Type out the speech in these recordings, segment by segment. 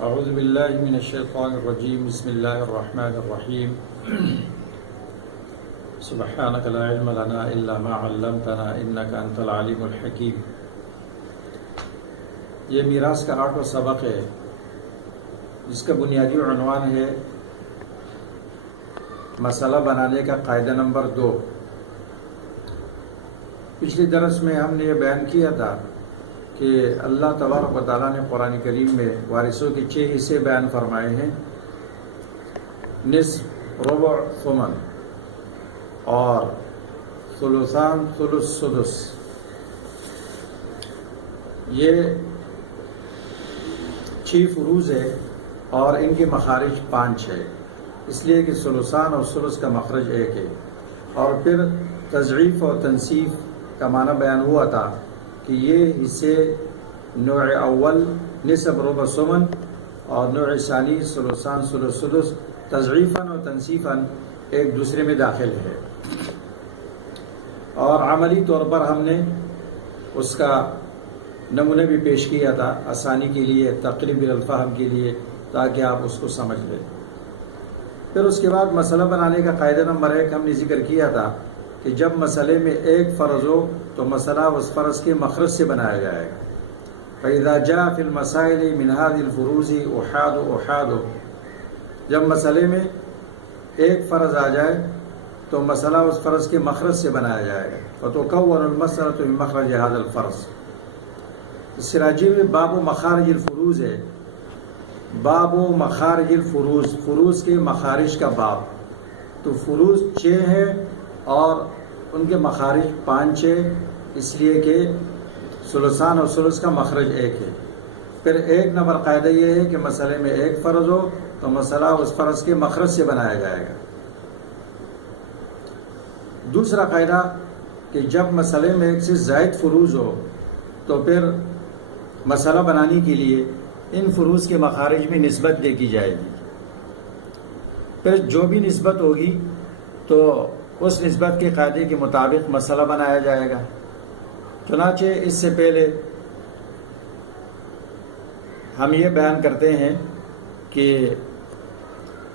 اعوذ باللہ من الشیطان الرجیم بسم اللہ الرحمن الرحیم سبحانک لا علم لنا الا ما علمتنا انک انت العلیم الحکیم۔ یہ میراث کا 8واں سبق ہے جس کا بنیادی عنوان ہے مسئلہ بنانے کا قاعدہ نمبر 2۔ پچھلے درس میں ہم نے یہ بیان کیا تھا کہ اللہ تبارک و تعالیٰ نے قرآن کریم میں وارثوں کے 6 حصے بیان فرمائے ہیں، نصف، ربع، ثمن اور ثلثان، ثلث، سدس۔ یہ 6 فروض ہے اور ان کے مخارج 5 ہے، اس لیے کہ ثلثان اور سدس کا مخرج 1 ہے۔ اور پھر تضعیف اور تنصیف کا معنی بیان ہوا تھا کہ یہ حصے نوع اول نصف، ربع، ثمن اور نوع ثانی ثلثان، ثلث، سدس تضعیفاً اور تنصیفاً ایک دوسرے میں داخل ہے، اور عملی طور پر ہم نے اس کا نمونہ بھی پیش کیا تھا آسانی کے لیے، تقریب الفہم کے لیے، تاکہ آپ اس کو سمجھ لیں۔ پھر اس کے بعد مسئلہ بنانے کا قاعدہ نمبر 1 ہم نے ذکر کیا تھا کہ جب مسئلے میں ایک فرض ہو تو مسئلہ اس فرض کے مخرج سے بنایا جائے گا۔ فَإِذَا جَاءَ فِي الْمَسَائِلِ مِنْ هَذِهِ الْفُرُوضِ أُحَادُ، جب مسئلے میں ایک فرض آ جائے تو مسئلہ اس فرض کے مخرج سے بنایا جائے گا۔ فَتُكَوَّنُ الْمَسْأَلَةُ مِنْ مَخْرَجِ هَذَا الْفَرْضِ۔ سراجی میں باب مخارج الفروض ہے، باب مخارج الفروض، فروض کے مخارج کا باب۔ تو فروض 6 ہے اور ان کے مخارج 5 ہے، اس لیے کہ ثلثان اور ثلث کا مخرج 1 ہے۔ پھر 1 نمبر قاعدہ یہ ہے کہ مسئلے میں ایک فرض ہو تو مسئلہ اس فرض کے مخرج سے بنایا جائے گا۔ دوسرا قاعدہ کہ جب مسئلے میں ایک سے زائد فروض ہو تو پھر مسئلہ بنانے کے لیے ان فروض کے مخارج میں نسبت دیکھی جائے گی۔ پھر جو بھی نسبت ہوگی تو اس نسبت کے قاعدے کے مطابق مسئلہ بنایا جائے گا۔ چنانچہ اس سے پہلے ہم یہ بیان کرتے ہیں کہ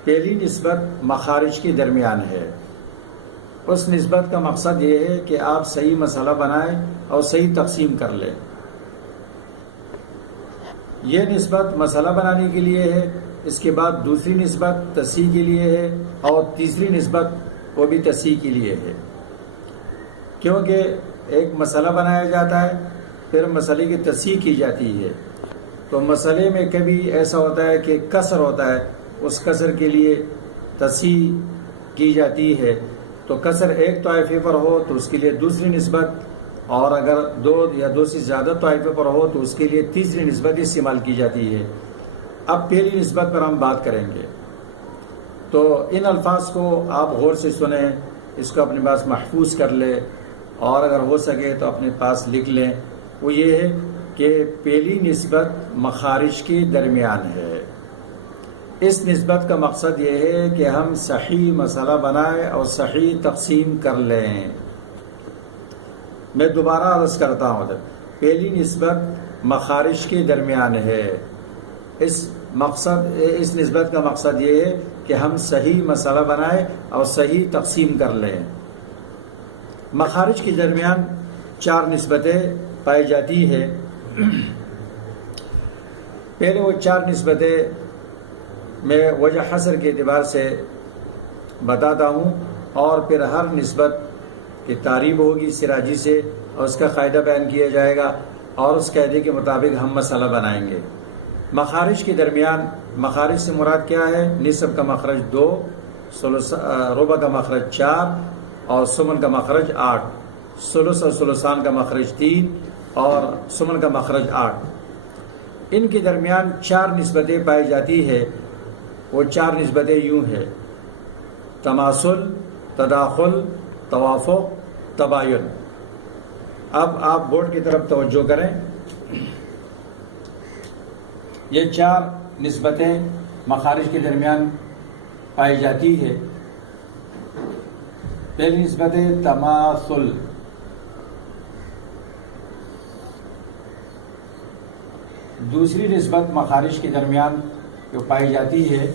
پہلی نسبت مخارج کے درمیان ہے۔ اس نسبت کا مقصد یہ ہے کہ آپ صحیح مسئلہ بنائیں اور صحیح تقسیم کر لیں۔ یہ نسبت مسئلہ بنانے کے لیے ہے، اس کے بعد دوسری نسبت تصحیح کے لیے ہے، اور تیسری نسبت وہ بھی تصحیح کے لیے ہے۔ کیونکہ ایک مسئلہ بنایا جاتا ہے، پھر مسئلے کی تصحیح کی جاتی ہے، تو مسئلے میں کبھی ایسا ہوتا ہے کہ کسر ہوتا ہے، اس کسر کے لیے تصحیح کی جاتی ہے۔ تو کسر ایک طائفے پر ہو تو اس کے لیے دوسری نسبت، اور اگر 2 یا 2 سے زیادہ طائفے پر ہو تو اس کے لیے تیسری نسبت استعمال کی جاتی ہے۔ اب پہلی نسبت پر ہم بات کریں گے، تو ان الفاظ کو آپ غور سے سنیں، اس کو اپنے پاس محفوظ کر لیں، اور اگر ہو سکے تو اپنے پاس لکھ لیں۔ وہ یہ ہے کہ پہلی نسبت مخارج کے درمیان ہے۔ اس نسبت کا مقصد یہ ہے کہ ہم صحیح مسئلہ بنائیں اور صحیح تقسیم کر لیں۔ میں دوبارہ عرض کرتا ہوں، پہلی نسبت مخارج کے درمیان ہے۔ اس نسبت کا مقصد یہ ہے کہ ہم صحیح مسئلہ بنائیں اور صحیح تقسیم کر لیں۔ مخارج کے درمیان 4 نسبتیں پائی جاتی ہے۔ پہلے وہ 4 نسبتیں میں وجہ حصر کے اعتبار سے بتاتا ہوں، اور پھر ہر نسبت کی تعریب ہوگی سراجی سے، اور اس کا قاعدہ بیان کیا جائے گا، اور اس قاعدے کے مطابق ہم مسئلہ بنائیں گے۔ مخارج کے درمیان، مخارج سے مراد کیا ہے؟ نصف کا مخرج 2، ربع کا مخرج 4 اور ثمن کا مخرج 8، ثلث اور ثلثان کا مخرج 3 اور ثمن کا مخرج 8۔ ان کے درمیان 4 نسبتیں پائی جاتی ہے۔ وہ 4 نسبتیں یوں ہیں: تماثل، تداخل، توافق، تباین۔ اب آپ بورڈ کی طرف توجہ کریں۔ یہ 4 نسبتیں مخارج کے درمیان پائی جاتی ہے۔ پہلی نسبت ہے دوسری نسبت مخارج کے درمیان جو پائی جاتی ہے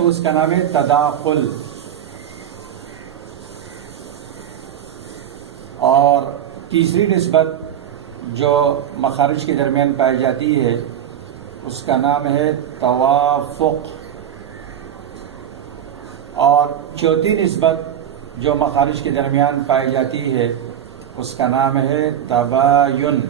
اس کا نام ہے تداخل، اور تیسری نسبت جو مخارج کے درمیان پائی جاتی ہے اس کا نام ہے توافق، اور چوتھی نسبت جو مخارج کے درمیان پائی جاتی ہے اس کا نام ہے تباین۔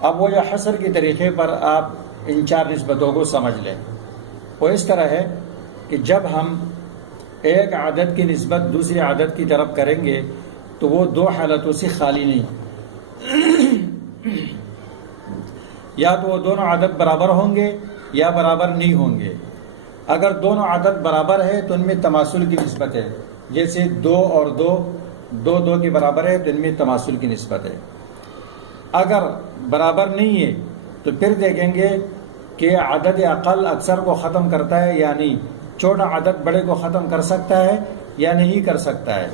اب وہ جو حصر کے طریقے پر آپ ان چار نسبتوں کو سمجھ لیں، وہ اس طرح ہے کہ جب ہم ایک عدد کی نسبت دوسری عدد کی طرف کریں گے تو وہ دو حالتوں سے خالی نہیں، یا تو وہ دونوں عدد برابر ہوں گے یا برابر نہیں ہوں گے۔ اگر دونوں عدد برابر ہے تو ان میں تماثل کی نسبت ہے، جیسے دو اور دو کے برابر ہے تو ان میں تماثل کی نسبت ہے۔ اگر برابر نہیں ہے تو پھر دیکھیں گے کہ عدد اقل اکثر کو ختم کرتا ہے یا نہیں، چھوٹا عدد بڑے کو ختم کر سکتا ہے یا نہیں کر سکتا ہے۔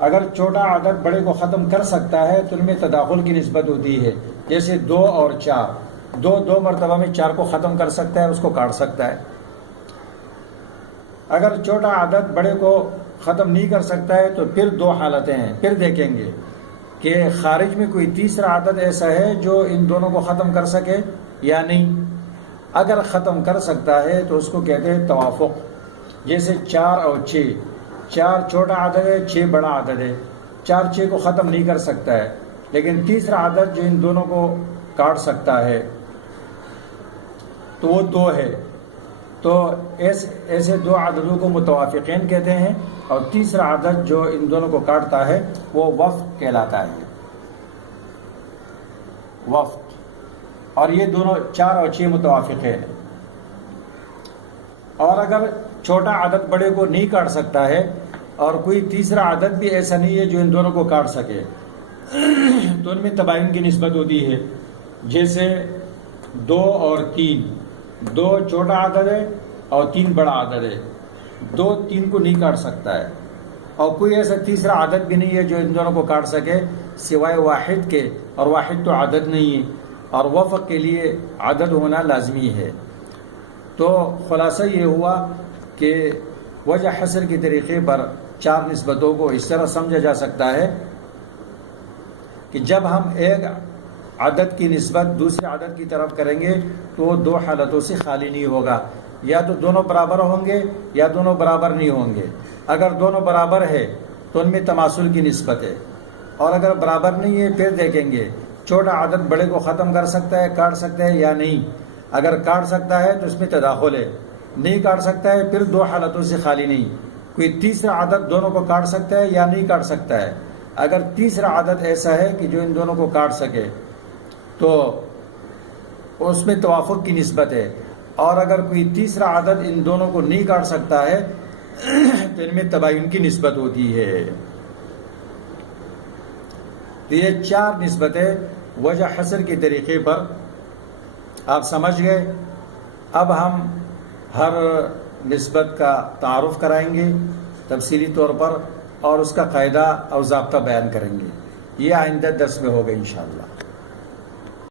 اگر چھوٹا عدد بڑے کو ختم کر سکتا ہے تو ان میں تداخل کی نسبت ہوتی ہے، جیسے 2 اور 4، دو مرتبہ میں 4 کو ختم کر سکتا ہے، اس کو کاٹ سکتا ہے۔ اگر چھوٹا عدد بڑے کو ختم نہیں کر سکتا ہے تو پھر دو حالتیں ہیں، پھر دیکھیں گے کہ خارج میں کوئی تیسرا عدد ایسا ہے جو ان دونوں کو ختم کر سکے یا نہیں۔ اگر ختم کر سکتا ہے تو اس کو کہتے ہیں توافق، جیسے 4 اور 6، 4 چھوٹا عدد ہے، 6 بڑا عدد ہے، 4 6 کو ختم نہیں کر سکتا ہے، لیکن تیسرا عدد جو ان دونوں کو کاٹ سکتا ہے تو وہ 2 ہے۔ تو ایسے دو عددوں کو متوافقین کہتے ہیں، اور تیسرا عدد جو ان دونوں کو کاٹتا ہے وہ وفق کہلاتا ہے، وفق۔ اور یہ دونوں 4 اور 6 متوافق ہیں۔ اور اگر چھوٹا عدد بڑے کو نہیں کاٹ سکتا ہے اور کوئی تیسرا عدد بھی ایسا نہیں ہے جو ان دونوں کو کاٹ سکے تو ان میں تباین کی نسبت ہوتی ہے، جیسے 2 اور 3، 2 چھوٹا عدد ہے اور 3 بڑا عدد ہے، 2 3 کو نہیں کاٹ سکتا ہے، اور کوئی ایسا تیسرا عدد بھی نہیں ہے جو ان دونوں کو کاٹ سکے سوائے واحد کے، اور واحد تو عدد نہیں ہے، اور وفق کے لیے عدد ہونا لازمی ہے۔ تو خلاصہ یہ ہوا کہ وجہ حصر کے طریقے پر 4 نسبتوں کو اس طرح سمجھا جا سکتا ہے کہ جب ہم ایک عدد کی نسبت دوسرے عدد کی طرف کریں گے تو وہ 2 حالتوں سے خالی نہیں ہوگا، یا تو دونوں برابر ہوں گے یا دونوں برابر نہیں ہوں گے۔ اگر دونوں برابر ہے تو ان میں تماثل کی نسبت ہے، اور اگر برابر نہیں ہے پھر دیکھیں گے چھوٹا عدد بڑے کو ختم کر سکتا ہے، کاٹ سکتا ہے یا نہیں۔ اگر کاٹ سکتا ہے تو اس میں تداخل ہے، نہیں کاٹ سکتا ہے پھر 2 حالتوں سے خالی نہیں، کوئی تیسرا عدد دونوں کو کاٹ سکتا ہے یا نہیں کاٹ سکتا ہے۔ اگر تیسرا عدد ایسا ہے کہ جو ان دونوں کو کاٹ سکے تو اس میں توافق کی نسبت ہے، اور اگر کوئی تیسرا عدد ان دونوں کو نہیں کاٹ سکتا ہے تو ان میں تباین کی نسبت ہوتی ہے۔ تو یہ 4 نسبتیں وجہ حصر کے طریقے پر آپ سمجھ گئے۔ اب ہم ہر نسبت کا تعارف کرائیں گے تفصیلی طور پر، اور اس کا قاعدہ اور ضابطہ بیان کریں گے۔ یہ آئندہ درس میں ہوگا انشاءاللہ۔